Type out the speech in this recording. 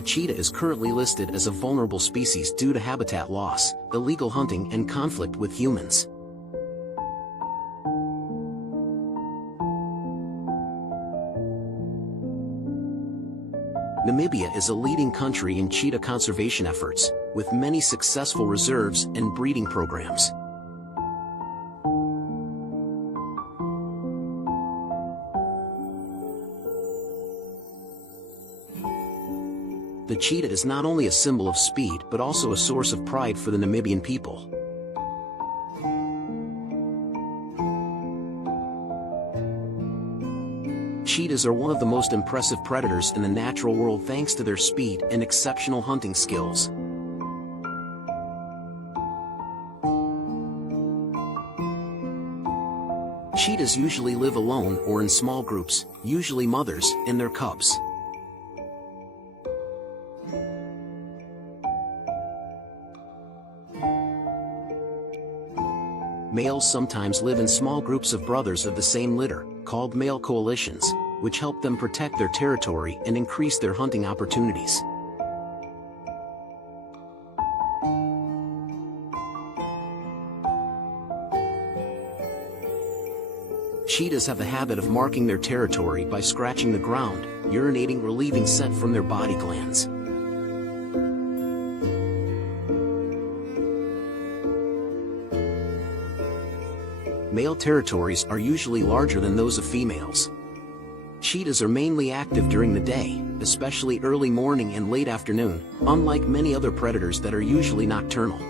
The cheetah is currently listed as a vulnerable species due to habitat loss, illegal hunting and conflict with humans. Namibia is a leading country in cheetah conservation efforts, with many successful reserves and breeding programs. The cheetah is not only a symbol of speed but also a source of pride for the Namibian people. Cheetahs are one of the most impressive predators in the natural world thanks to their speed and exceptional hunting skills. Cheetahs usually live alone or in small groups, usually mothers and their cubs. Males sometimes live in small groups of brothers of the same litter, called male coalitions, which help them protect their territory and increase their hunting opportunities. Cheetahs have the habit of marking their territory by scratching the ground, urinating or leaving scent from their body glands. Male territories are usually larger than those of females. Cheetahs are mainly active during the day, especially early morning and late afternoon, unlike many other predators that are usually nocturnal.